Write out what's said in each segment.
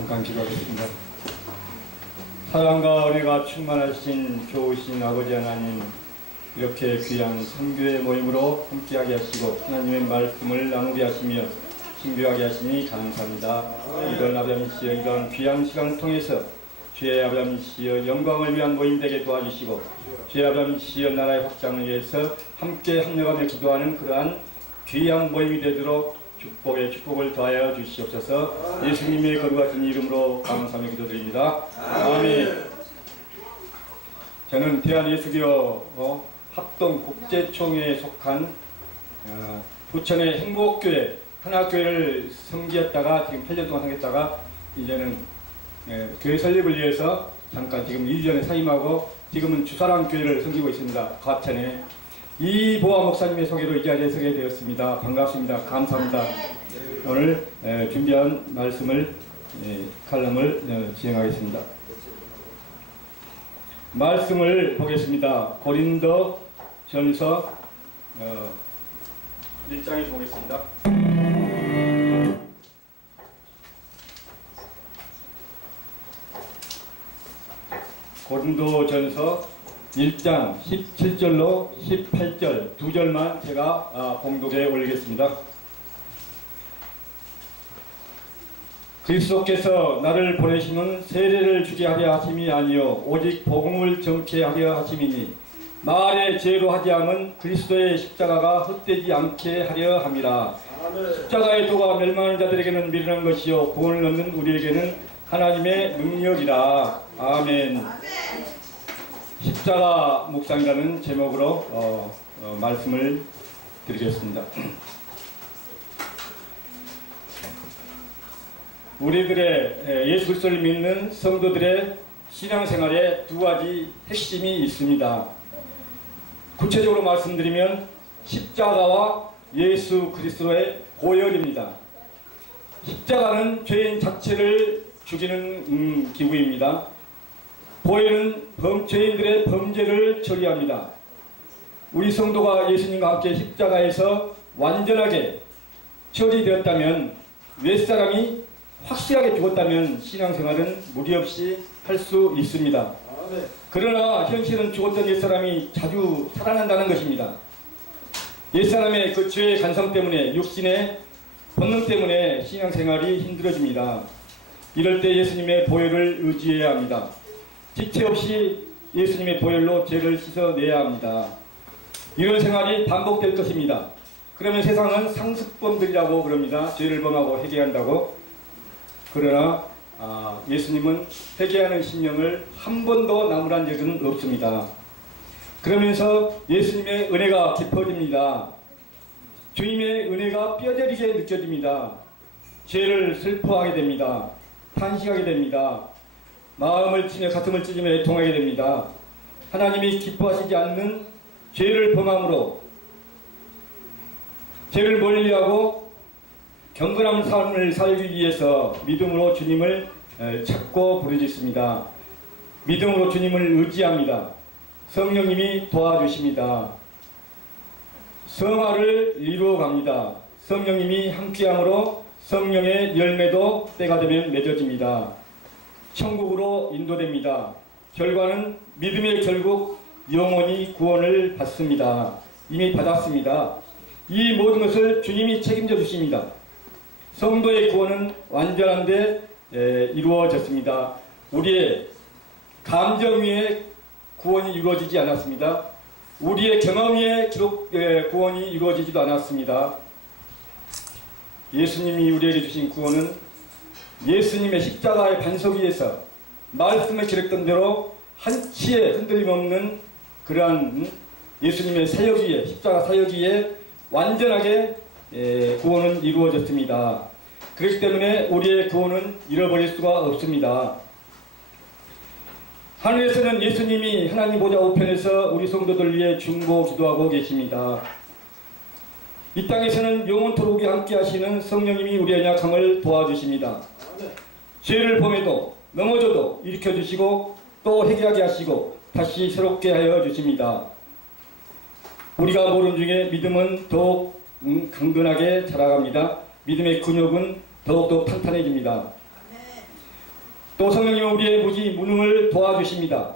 잠깐 기도하겠습니다. 사랑과 은혜가 충만하신 좋으신 아버지 하나님, 이렇게 귀한 선교의 모임으로 함께하게 하시고 하나님의 말씀을 나누게 하시며 신비하게 하시니 감사합니다. 이런 아버지시여, 이런 귀한 시간을 통해서 주의 아버지시여 영광을 위한 모임 되게 도와주시고 주의 아버지시여 나라의 확장을 위해서 함께 합력하며 기도하는 그러한 귀한 모임이 되도록 축복을 더하여 주시옵소서. 예수님의 거룩하신 이름으로 감사하며 기도드립니다. 아멘. 저는 대한예수교 합동국제총회에 속한 부천의 행복교회 하나교회를 섬기었다가 지금 8년 동안 섬겼다가 이제는 교회 설립을 위해서 잠깐 지금 2주 전에 사임하고 지금은 주사랑교회를 섬기고 있습니다. 과천에 이보아 목사님의 소개로 이 자리에 서게 되었습니다. 반갑습니다. 감사합니다. 오늘 준비한 말씀을 칼럼을 진행하겠습니다. 말씀을 보겠습니다. 고린도 전서 1장에서 보겠습니다. 고린도 전서 1장 17절로 18절 두 절만 제가 봉독에 올리겠습니다. 그리스도께서 나를 보내심은 세례를 주게 하려 하심이 아니요 오직 복음을 전케 하려 하심이니 말의 죄로 하지 않은 그리스도의 십자가가 헛되지 않게 하려 함이라. 십자가의 도가 멸망하는 자들에게는 미련한 것이요 구원을 얻는 우리에게는 하나님의 능력이라. 아멘. 십자가 묵상이라는 제목으로 말씀을 드리겠습니다. 우리들의 예수 그리스도를 믿는 성도들의 신앙생활에 두 가지 핵심이 있습니다. 구체적으로 말씀드리면 십자가와 예수 그리스도의 보혈입니다. 십자가는 죄인 자체를 죽이는 기구입니다. 보혈은 죄인들의 범죄를 처리합니다. 우리 성도가 예수님과 함께 십자가에서 완전하게 처리되었다면, 윗사람이 확실하게 죽었다면 신앙생활은 무리없이 할 수 있습니다. 그러나 현실은 죽었던 옛사람이 자주 살아난다는 것입니다. 옛사람의 그 죄의 간성 때문에, 육신의 본능 때문에 신앙생활이 힘들어집니다. 이럴 때 예수님의 보혈을 의지해야 합니다. 지체 없이 예수님의 보혈로 죄를 씻어내야 합니다. 이런 생활이 반복될 것입니다. 그러면 세상은 상습범들이라고 그럽니다. 죄를 범하고 회개한다고. 그러나 예수님은 회개하는 심령을 한 번도 나무란 적은 없습니다. 그러면서 예수님의 은혜가 깊어집니다. 주님의 은혜가 뼈저리게 느껴집니다. 죄를 슬퍼하게 됩니다. 탄식하게 됩니다. 마음을 치며 가슴을 찢으며 애통하게 됩니다. 하나님이 기뻐하시지 않는 죄를 범함으로 죄를 멀리하고 경건한 삶을 살기 위해서 믿음으로 주님을 찾고 부르짖습니다. 믿음으로 주님을 의지합니다. 성령님이 도와주십니다. 성화를 이루어갑니다. 성령님이 함께함으로 성령의 열매도 때가 되면 맺어집니다. 천국으로 인도됩니다. 결과는 믿음의 결국 영원히 구원을 받습니다. 이미 받았습니다. 이 모든 것을 주님이 책임져 주십니다. 성도의 구원은 완전한데 이루어졌습니다. 우리의 감정 위에 구원이 이루어지지 않았습니다. 우리의 경험 위에 구원이 이루어지지도 않았습니다. 예수님이 우리에게 주신 구원은 예수님의 십자가의 반석 위에서 말씀에 기록된 대로 한치의 흔들림 없는 그러한 예수님의 사역 위에, 십자가 사역 위에 완전하게 구원은 이루어졌습니다. 그렇기 때문에 우리의 구원은 잃어버릴 수가 없습니다. 하늘에서는 예수님이 하나님 보좌 우편에서 우리 성도들 위해 중보 기도하고 계십니다. 이 땅에서는 영원토록 함께 하시는 성령님이 우리의 약함을 도와주십니다. 죄를 범해도 넘어져도 일으켜주시고 또 회개하게 하시고 다시 새롭게 하여 주십니다. 우리가 모른 중에 믿음은 더욱 강건하게 자라갑니다. 믿음의 근육은 더욱더 탄탄해집니다. 또 성령님은 우리의 무능을 도와주십니다.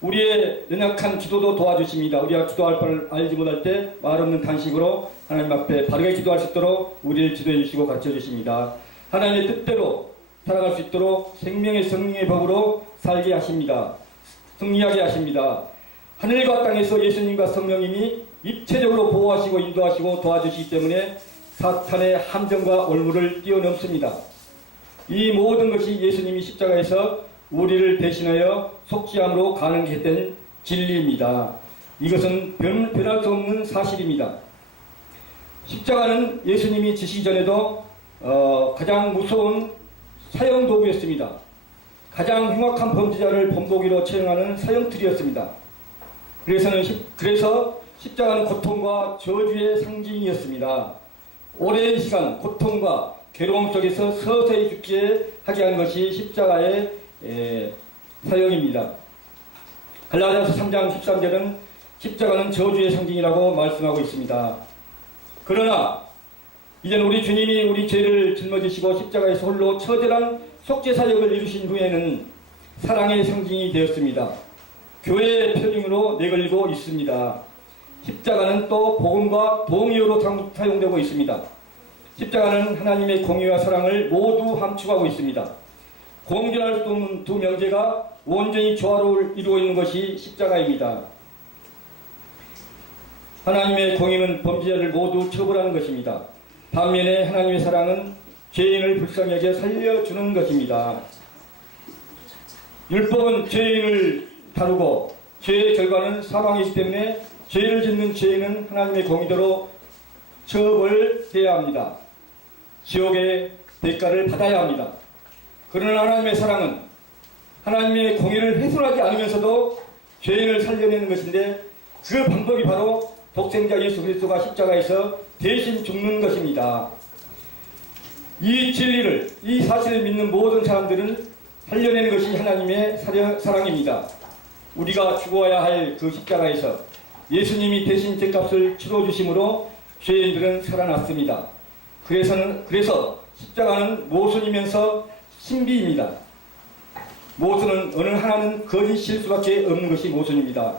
우리의 연약한 기도도 도와주십니다. 우리가 기도할 바를 알지 못할 때 말 없는 탄식으로 하나님 앞에 바르게 기도할 수 있도록 우리를 지도해 주시고 가르쳐 주십니다. 하나님의 뜻대로 살아갈 수 있도록 생명의 성령의 법으로 살게 하십니다. 승리하게 하십니다. 하늘과 땅에서 예수님과 성령님이 입체적으로 보호하시고 인도하시고 도와주시기 때문에 사탄의 함정과 올무를 뛰어넘습니다. 이 모든 것이 예수님이 십자가에서 우리를 대신하여 속죄함으로 가능했던 진리입니다. 이것은 변할 수 없는 사실입니다. 십자가는 예수님이 지시기 전에도 가장 무서운 사형도구였습니다. 가장 흉악한 범죄자를 본보기로 처형하는 사형틀이었습니다. 그래서 십자가는 고통과 저주의 상징이었습니다. 오랜 시간 고통과 괴로움 속에서 서서히 죽게 하게 한 것이 십자가의 사형입니다. 갈라디아서 3장 13절은 십자가는 저주의 상징이라고 말씀하고 있습니다. 그러나 이제는 우리 주님이 우리 죄를 짊어지시고 십자가에서 홀로 처절한 속죄 사역을 이루신 후에는 사랑의 상징이 되었습니다. 교회의 표징으로 내걸리고 있습니다. 십자가는 또 복음과 동의어로 사용되고 있습니다. 십자가는 하나님의 공의와 사랑을 모두 함축하고 있습니다. 공존할 수 없는 두 명제가 온전히 조화를 이루고 있는 것이 십자가입니다. 하나님의 공의는 범죄자를 모두 처벌하는 것입니다. 반면에 하나님의 사랑은 죄인을 불쌍히 여겨 살려주는 것입니다. 율법은 죄인을 다루고 죄의 결과는 사망이기 때문에 죄를 짓는 죄인은 하나님의 공의대로 처벌해야 합니다. 지옥의 대가를 받아야 합니다. 그러나 하나님의 사랑은 하나님의 공의를 훼손하지 않으면서도 죄인을 살려내는 것인데 그 방법이 바로 독생자 예수 그리스도가 십자가에서 대신 죽는 것입니다. 이 진리를, 이 사실을 믿는 모든 사람들은 살려내는 것이 하나님의 사랑입니다. 우리가 죽어야 할 그 십자가에서 예수님이 대신 죄값을 치러주심으로 죄인들은 살아났습니다. 그래서 십자가는 모순이면서 신비입니다. 모순은 어느 하나는 거짓일 수밖에 없는 것이 모순입니다.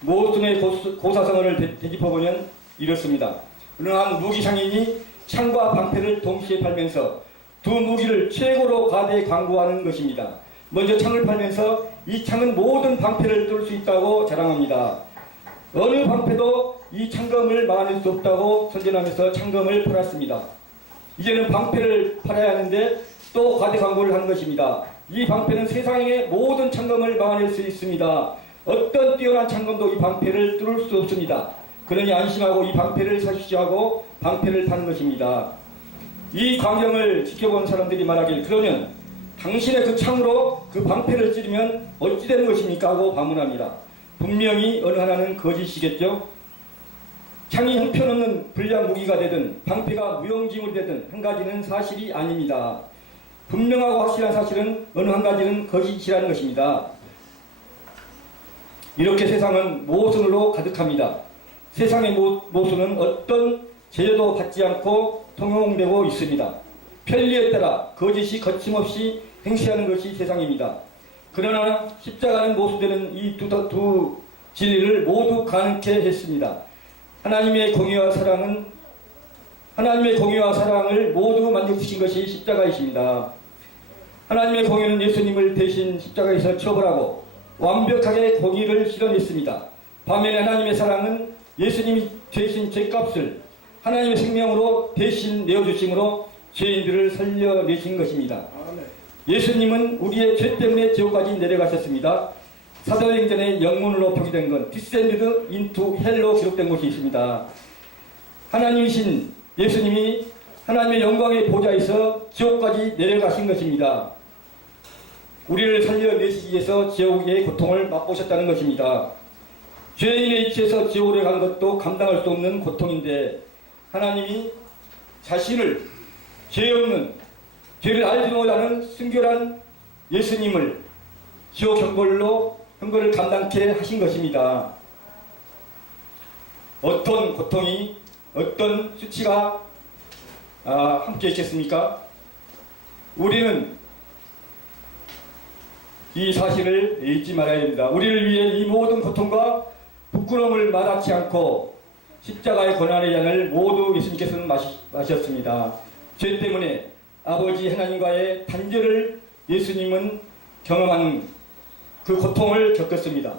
모순의 고사성어를 되짚어보면 이렇습니다. 어느 한 무기상인이 창과 방패를 동시에 팔면서 두 무기를 최고로 과대히 광고하는 것입니다. 먼저 창을 팔면서 이 창은 모든 방패를 뚫을 수 있다고 자랑합니다. 어느 방패도 이 창검을 막아낼 수 없다고 선전하면서 창검을 팔았습니다. 이제는 방패를 팔아야 하는데 또 과대 광고를 하는 것입니다. 이 방패는 세상의 모든 창검을 막아낼 수 있습니다. 어떤 뛰어난 창검도 이 방패를 뚫을 수 없습니다. 그러니 안심하고 이 방패를 사십시오 하고 방패를 파는 것입니다. 이 광경을 지켜본 사람들이 말하길 그러면 당신의 그 창으로 그 방패를 찌르면 어찌 되는 것입니까? 하고 반문합니다. 분명히 어느 하나는 거짓이겠죠. 창이 형편없는 불량 무기가 되든 방패가 무용지물이 되든 한 가지는 사실이 아닙니다. 분명하고 확실한 사실은 어느 한 가지는 거짓이라는 것입니다. 이렇게 세상은 모순으로 가득합니다. 세상의 모순은 어떤 제재도 받지 않고 통용되고 있습니다. 편리에 따라 거짓이 거침없이 행시하는 것이 세상입니다. 그러나 십자가는 모순되는 이 두 진리를 모두 가능케 했습니다. 하나님의 공의와 사랑을 모두 만족시킨 것이 십자가이십니다. 하나님의 공의는 예수님을 대신 십자가에서 처벌하고 완벽하게 공의를 실현했습니다. 반면에 하나님의 사랑은 예수님이 대신 죄값을 하나님의 생명으로 대신 내어주심으로 죄인들을 살려내신 것입니다. 예수님은 우리의 죄 때문에 지옥까지 내려가셨습니다. 사도행전의 영문으로 표기된 건 Descended into Hell로 기록된 곳이 있습니다. 하나님이신 예수님이 하나님의 영광의 보좌에서 지옥까지 내려가신 것입니다. 우리를 살려내시기 위해서 지옥의 고통을 맛보셨다는 것입니다. 죄인의 위치에서 지옥에 간 것도 감당할 수 없는 고통인데 하나님이 자신을 죄 없는 죄를 알지 못하는 순결한 예수님을 지옥 형벌을 감당케 하신 것입니다. 어떤 고통이 어떤 수치가 함께 있겠습니까? 우리는 이 사실을 잊지 말아야 됩니다. 우리를 위해 이 모든 고통과 부끄러움을 마다치 않고 십자가의 고난의 잔을 모두 예수님께서는 마셨습니다. 죄 때문에 아버지 하나님과의 단절을 예수님은 경험한 그 고통을 겪었습니다.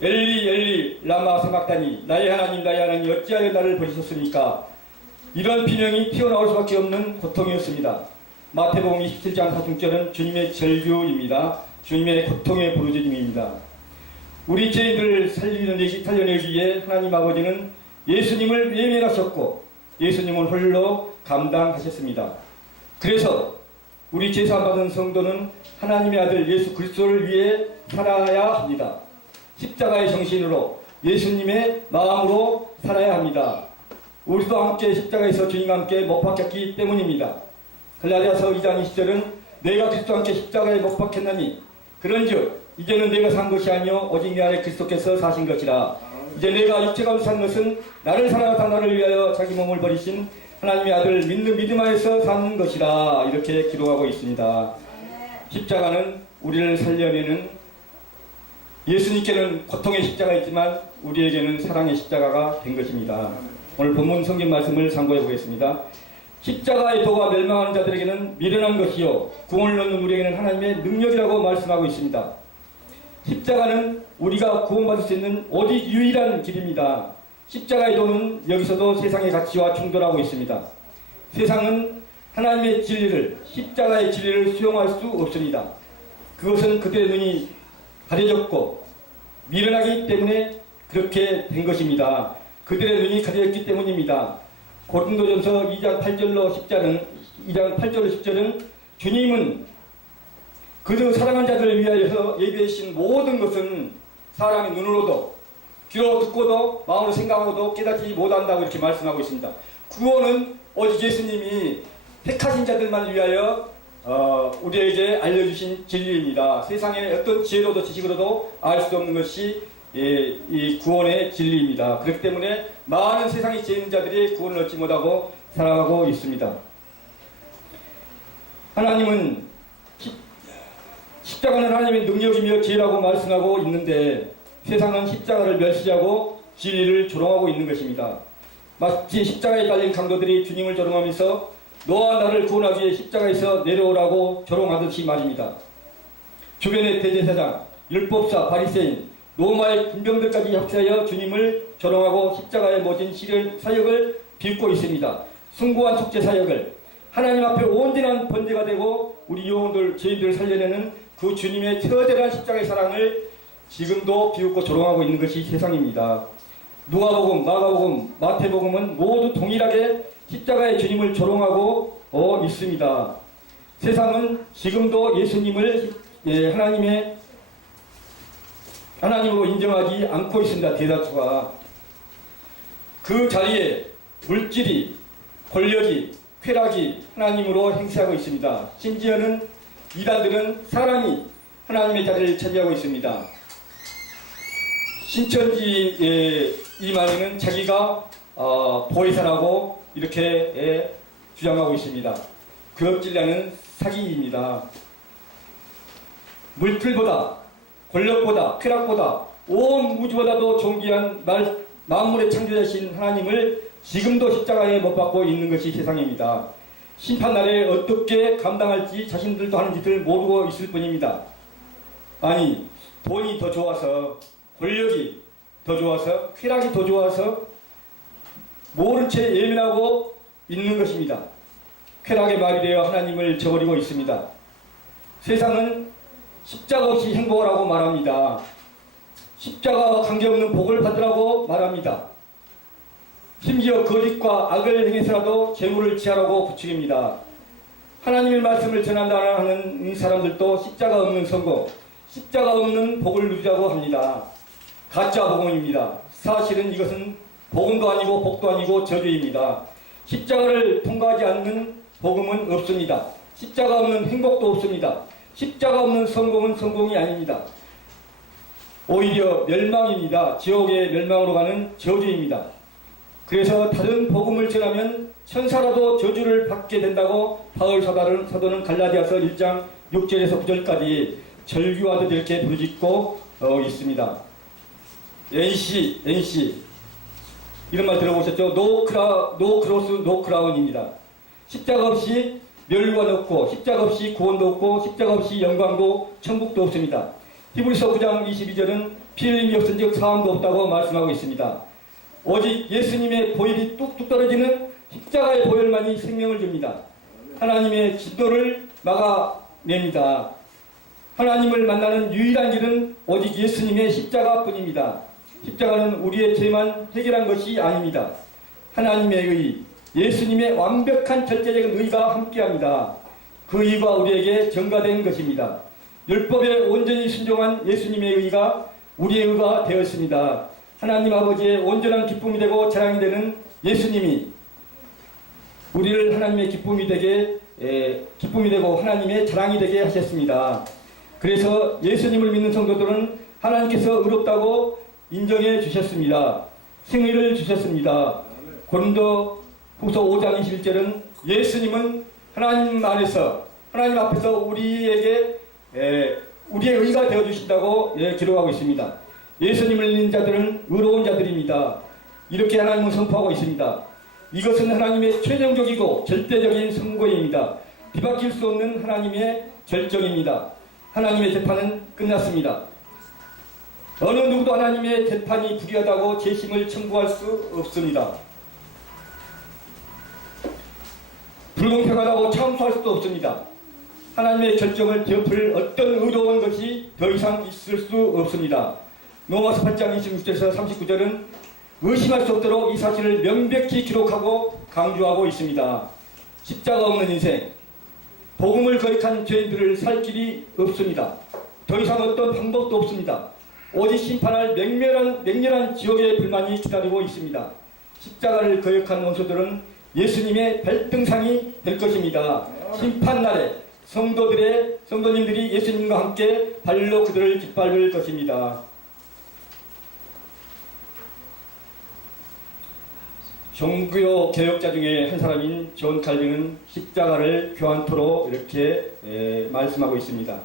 엘리 엘리 라마 사박다니, 나의 하나님 어찌하여 나를 버리셨습니까? 이런 비명이 튀어나올 수밖에 없는 고통이었습니다. 마태복음 27장 46절은 주님의 절규입니다. 주님의 고통의 부르짖음입니다. 우리 죄인들을 살려내기 위해 하나님 아버지는 예수님을 외면하셨고 예수님을 홀로 감당하셨습니다. 그래서 우리 제사받은 성도는 하나님의 아들 예수 그리스도를 위해 살아야 합니다. 십자가의 정신으로 예수님의 마음으로 살아야 합니다. 우리도 함께 십자가에서 주님과 함께 못 박혔기 때문입니다. 갈라디아서 2장 20절은 내가 그리스도와 함께 십자가에 못 박혔나니 그런즉 이제는 내가 산 것이 아니요 오직 내 안에 그리스도께서 사신 것이라. 이제 내가 육체 가운데 산 것은 나를 사랑하사 나를 위하여 자기 몸을 버리신 하나님의 아들 믿는 믿음 안에서 사는 것이라. 이렇게 기록하고 있습니다. 십자가는 우리를 살려내는, 예수님께는 고통의 십자가 있지만 우리에게는 사랑의 십자가가 된 것입니다. 오늘 본문 성경 말씀을 참고해 보겠습니다. 십자가의 도가 멸망하는 자들에게는 미련한 것이요 구원을 얻는 우리에게는 하나님의 능력이라고 말씀하고 있습니다. 십자가는 우리가 구원받을 수 있는 오직 유일한 길입니다. 십자가의 도는 여기서도 세상의 가치와 충돌하고 있습니다. 세상은 하나님의 진리를, 십자가의 진리를 수용할 수 없습니다. 그것은 그들의 눈이 가려졌고 미련하기 때문에 그렇게 된 것입니다. 그들의 눈이 가려졌기 때문입니다. 고린도전서 2장 8절로 10절은 주님은 그들 사랑한 자들을 위하여서 예비하신 모든 것은 사람의 눈으로도 귀로 듣고도 마음으로 생각하고도 깨닫지 못한다고 이렇게 말씀하고 있습니다. 구원은 오직 예수님이 택하신 자들만 위하여 우리에게 알려주신 진리입니다. 세상의 어떤 지혜로도 지식으로도 알 수 없는 것이 이 구원의 진리입니다. 그렇기 때문에 많은 세상의 죄인 자들이 구원을 얻지 못하고 살아가고 있습니다. 하나님은 십자가는 하나님의 능력이며 지혜라고 말씀하고 있는데 세상은 십자가를 멸시하고 진리를 조롱하고 있는 것입니다. 마치 십자가에 달린 강도들이 주님을 조롱하면서 너와 나를 구원하기 위해 십자가에서 내려오라고 조롱하듯이 말입니다. 주변의 대제사장, 율법사, 바리새인, 로마의 군병들까지 합세하여 주님을 조롱하고 십자가에 모진 시련 사역을 빚고 있습니다. 숭고한 속죄 사역을 하나님 앞에 온전한 번제가 되고 우리 영혼들, 죄인들을 살려내는 그 주님의 처절한 십자가의 사랑을 지금도 비웃고 조롱하고 있는 것이 세상입니다. 누가복음, 마가복음, 마태복음은 모두 동일하게 십자가의 주님을 조롱하고 있습니다. 세상은 지금도 예수님을 하나님으로 인정하지 않고 있습니다. 대다수가. 그 자리에 물질이, 권력이, 쾌락이 하나님으로 행세하고 있습니다. 심지어는 이단들은 사람이 하나님의 자리를 차지하고 있습니다. 신천지 이만희는 자기가 보혜사라고 이렇게 주장하고 있습니다. 그업질라는 사기입니다. 물질보다, 권력보다, 쾌락보다, 온 우주보다도 존귀한 만물의 창조자신 하나님을 지금도 십자가에 못 박고 있는 것이 세상입니다. 심판날에 어떻게 감당할지 자신들도 하는 짓을 모르고 있을 뿐입니다. 아니, 돈이 더 좋아서, 권력이 더 좋아서, 쾌락이 더 좋아서 모른 채 예민하고 있는 것입니다. 쾌락의 말이 되어 하나님을 저버리고 있습니다. 세상은 십자가 없이 행복을 하고 말합니다. 십자가와 관계없는 복을 받으라고 말합니다. 심지어 거짓과 악을 행해서라도 재물을 취하라고 부추깁니다. 하나님의 말씀을 전한다 하는 이 사람들도 십자가 없는 성공, 십자가 없는 복을 누리자고 합니다. 가짜 복음입니다. 사실은 이것은 복음도 아니고 복도 아니고 저주입니다. 십자가를 통과하지 않는 복음은 없습니다. 십자가 없는 행복도 없습니다. 십자가 없는 성공은 성공이 아닙니다. 오히려 멸망입니다. 지옥의 멸망으로 가는 저주입니다. 그래서 다른 복음을 전하면 천사라도 저주를 받게 된다고 바울 사도는 갈라디아서 1장 6절에서 9절까지 절규하듯 이렇게 부르짖고 있습니다. NC 이런 말 들어보셨죠? 노 크로스 노 크라운입니다. 십자가 없이 멸류관 없고 십자가 없이 구원도 없고 십자가 없이 영광도 천국도 없습니다. 히브리서 9장 22절은 피 흘림이 없은즉 사함도 없다고 말씀하고 있습니다. 오직 예수님의 보혈이 뚝뚝 떨어지는 십자가의 보혈만이 생명을 줍니다. 하나님의 진노를 막아냅니다. 하나님을 만나는 유일한 길은 오직 예수님의 십자가뿐입니다. 십자가는 우리의 죄만 해결한 것이 아닙니다. 하나님의 의, 예수님의 완벽한 절대적인 의가 함께합니다. 그 의가 우리에게 전가된 것입니다. 율법에 온전히 순종한 예수님의 의가 우리의 의가 되었습니다. 하나님 아버지의 온전한 기쁨이 되고 자랑이 되는 예수님이 우리를 하나님의 기쁨이 되고 하나님의 자랑이 되게 하셨습니다. 그래서 예수님을 믿는 성도들은 하나님께서 의롭다고 인정해 주셨습니다. 승리를 주셨습니다. 고린도후서 5장 21절은 예수님은 하나님 안에서 하나님 앞에서 우리에게 우리의 의가 되어 주신다고 기록하고 있습니다. 예수님을 믿는 자들은 의로운 자들입니다. 이렇게 하나님은 선포하고 있습니다. 이것은 하나님의 최종적이고 절대적인 선고입니다. 뒤바뀔 수 없는 하나님의 결정입니다. 하나님의 재판은 끝났습니다. 어느 누구도 하나님의 재판이 불의하다고 재심을 청구할 수 없습니다. 불공평하다고 참소할 수도 없습니다. 하나님의 결정을 뒤엎을 어떤 의로운 것이 더 이상 있을 수 없습니다. 로마서 8장 26절에서 39절은 의심할 수 없도록 이 사실을 명백히 기록하고 강조하고 있습니다. 십자가 없는 인생, 복음을 거역한 죄인들을 살 길이 없습니다. 더 이상 어떤 방법도 없습니다. 오직 심판할 맹렬한 지옥의 불만이 기다리고 있습니다. 십자가를 거역한 원수들은 예수님의 발등상이 될 것입니다. 심판날에 성도님들이 예수님과 함께 발로 그들을 짓밟을 것입니다. 종교 개혁자 중에 한 사람인 존 칼빈은 십자가를 교환토로 이렇게 말씀하고 있습니다.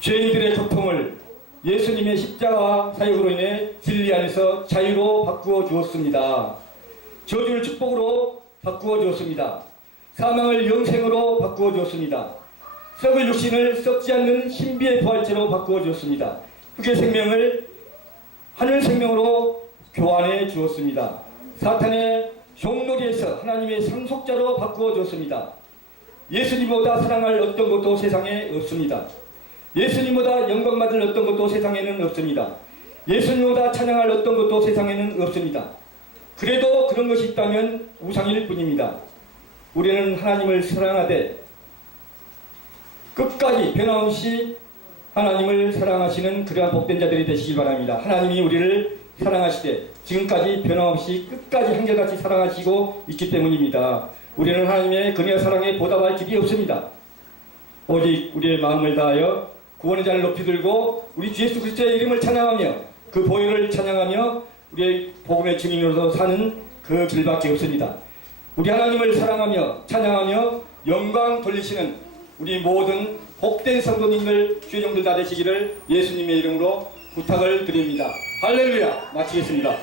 죄인들의 고통을 예수님의 십자가 사역으로 인해 진리 안에서 자유로 바꾸어 주었습니다. 저주를 축복으로 바꾸어 주었습니다. 사망을 영생으로 바꾸어 주었습니다. 썩을 육신을 썩지 않는 신비의 부활체로 바꾸어 주었습니다. 흑의 생명을 하늘 생명으로 교환해 주었습니다. 사탄의 종놀이에서 하나님의 상속자로 바꾸어 주었습니다. 예수님보다 사랑할 어떤 것도 세상에 없습니다. 예수님보다 영광받을 어떤 것도 세상에는 없습니다. 예수님보다 찬양할 어떤 것도 세상에는 없습니다. 그래도 그런 것이 있다면 우상일 뿐입니다. 우리는 하나님을 사랑하되 끝까지 변함없이 하나님을 사랑하시는 그러한 복된 자들이 되시기 바랍니다. 하나님이 우리를 사랑하시되 지금까지 변함없이 끝까지 한결같이 사랑하시고 있기 때문입니다. 우리는 하나님의 그녀의 사랑에 보답할 길이 없습니다. 오직 우리의 마음을 다하여 구원의 잔을 높이 들고 우리 주 예수 그리스도의 이름을 찬양하며 그 보혈을 찬양하며 우리의 복음의 증인으로서 사는 그 길밖에 없습니다. 우리 하나님을 사랑하며 찬양하며 영광 돌리시는 우리 모든 복된 성도님들 주의 종들 다 되시기를 예수님의 이름으로 부탁을 드립니다. 할렐루야. 마치겠습니다.